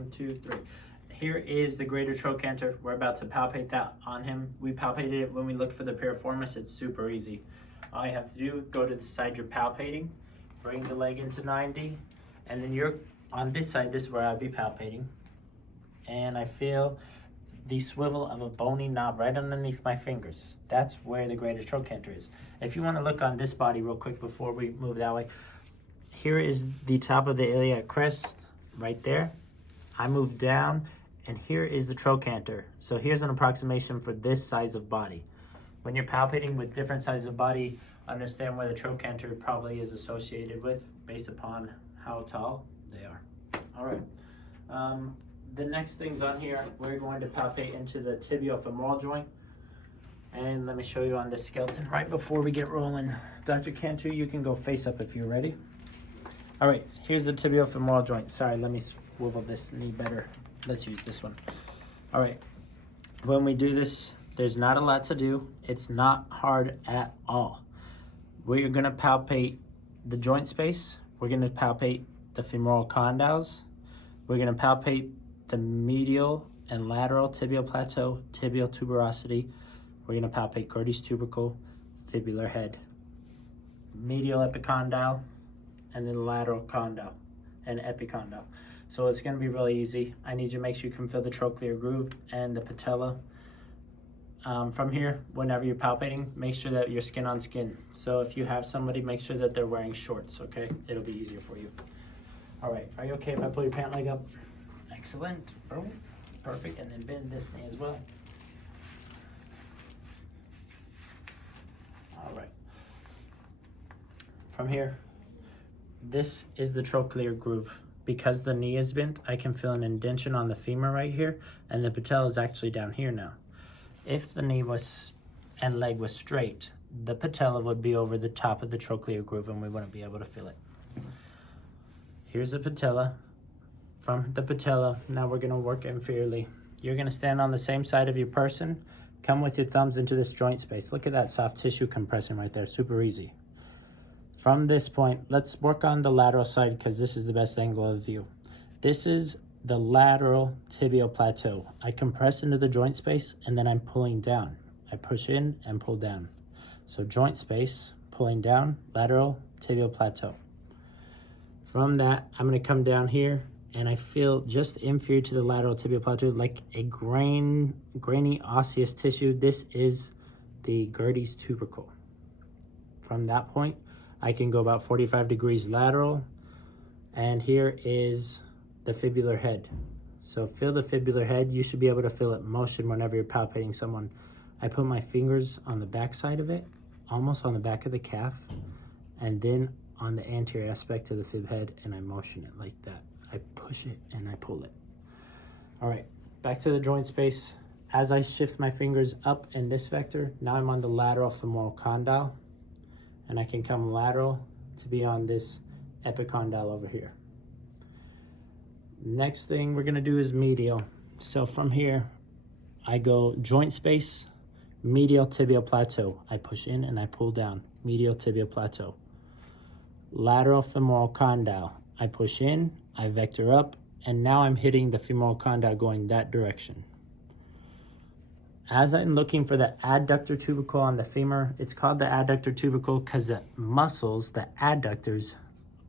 1, 2, 3. Here is the greater trochanter. We're about to palpate that on him. We palpated it when we looked for the piriformis. It's super easy. All you have to do, go to the side you're palpating, bring the leg into 90, and then you're on this side. This is where I'll be palpating. And I feel the swivel of a bony knob right underneath my fingers. That's where the greater trochanter is. If you want to look on this body real quick before we move that way, here is the top of the iliac crest right there. I move down, and here is the trochanter. So here's an approximation for this size of body. When you're palpating with different sizes of body, understand where the trochanter probably is associated with based upon how tall they are. All right. The next things on here, we're going to palpate into the tibiofemoral joint. And let me show you on the skeleton right before we get rolling. Dr. Cantu, you can go face up if you're ready. All right, here's the tibiofemoral joint. Sorry, let me swivel this knee better. Let's use this one. All right, when we do this, there's not a lot to do. It's not hard at all. We're gonna palpate the joint space. We're gonna palpate the femoral condyles. We're gonna palpate the medial and lateral tibial plateau, tibial tuberosity. We're gonna palpate Gerdy's tubercle, fibular head, medial epicondyle, and then lateral condyle and epicondyle. So it's gonna be really easy. I need you to make sure you can feel the trochlear groove and the patella. From here, whenever you're palpating, make sure that you're skin on skin. So if you have somebody, make sure that they're wearing shorts, okay? It'll be easier for you. All right, are you okay if I pull your pant leg up? Excellent, boom, perfect, and then bend this knee as well. All right. From here, this is the trochlear groove. Because the knee is bent, I can feel an indentation on the femur right here, and the patella is actually down here now. If the knee was and leg was straight, the patella would be over the top of the trochlear groove and we wouldn't be able to feel it. Here's the patella. From the patella, now we're gonna work inferiorly. You're gonna stand on the same side of your person, come with your thumbs into this joint space. Look at that soft tissue compressing right there, super easy. From this point, let's work on the lateral side because this is the best angle of view. This is the lateral tibial plateau. I compress into the joint space and then I'm pulling down. I push in and pull down. So joint space, pulling down, lateral tibial plateau. From that, I'm gonna come down here and I feel just inferior to the lateral tibial plateau like a grainy osseous tissue. This is the Gerdy's tubercle. From that point, I can go about 45 degrees lateral, and here is the fibular head. So feel the fibular head. You should be able to feel it motion whenever you're palpating someone. I put my fingers on the back side of it, almost on the back of the calf, and then on the anterior aspect of the fib head, and I motion it like that. I push it and I pull it. All right, back to the joint space. As I shift my fingers up in this vector, now I'm on the lateral femoral condyle, and I can come lateral to be on this epicondyle over here. Next thing we're gonna do is medial. So from here, I go joint space, medial tibial plateau. I push in and I pull down, medial tibial plateau. Lateral femoral condyle. I push in, I vector up, and now I'm hitting the femoral condyle going that direction. As I'm looking for the adductor tubercle on the femur, it's called the adductor tubercle because the muscles, the adductors,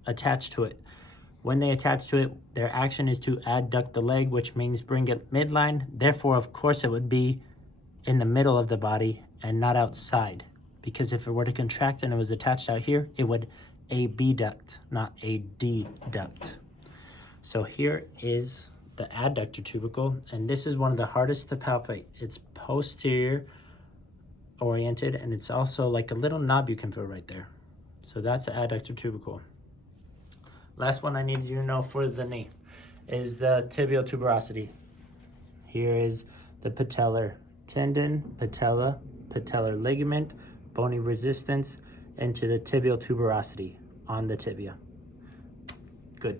attach to it. When they attach to it, their action is to adduct the leg, which means bring it midline. Therefore, of course, it would be in the middle of the body and not outside. Because if it were to contract and it was attached out here, it would abduct, not adduct. So here is the adductor tubercle, and this is one of the hardest to palpate. It's posterior oriented, and it's also like a little knob you can feel right there. So that's the adductor tubercle. Last one I need you to know for the knee is the tibial tuberosity. Here is the patellar tendon, patella, patellar ligament, bony resistance, into the tibial tuberosity on the tibia. Good.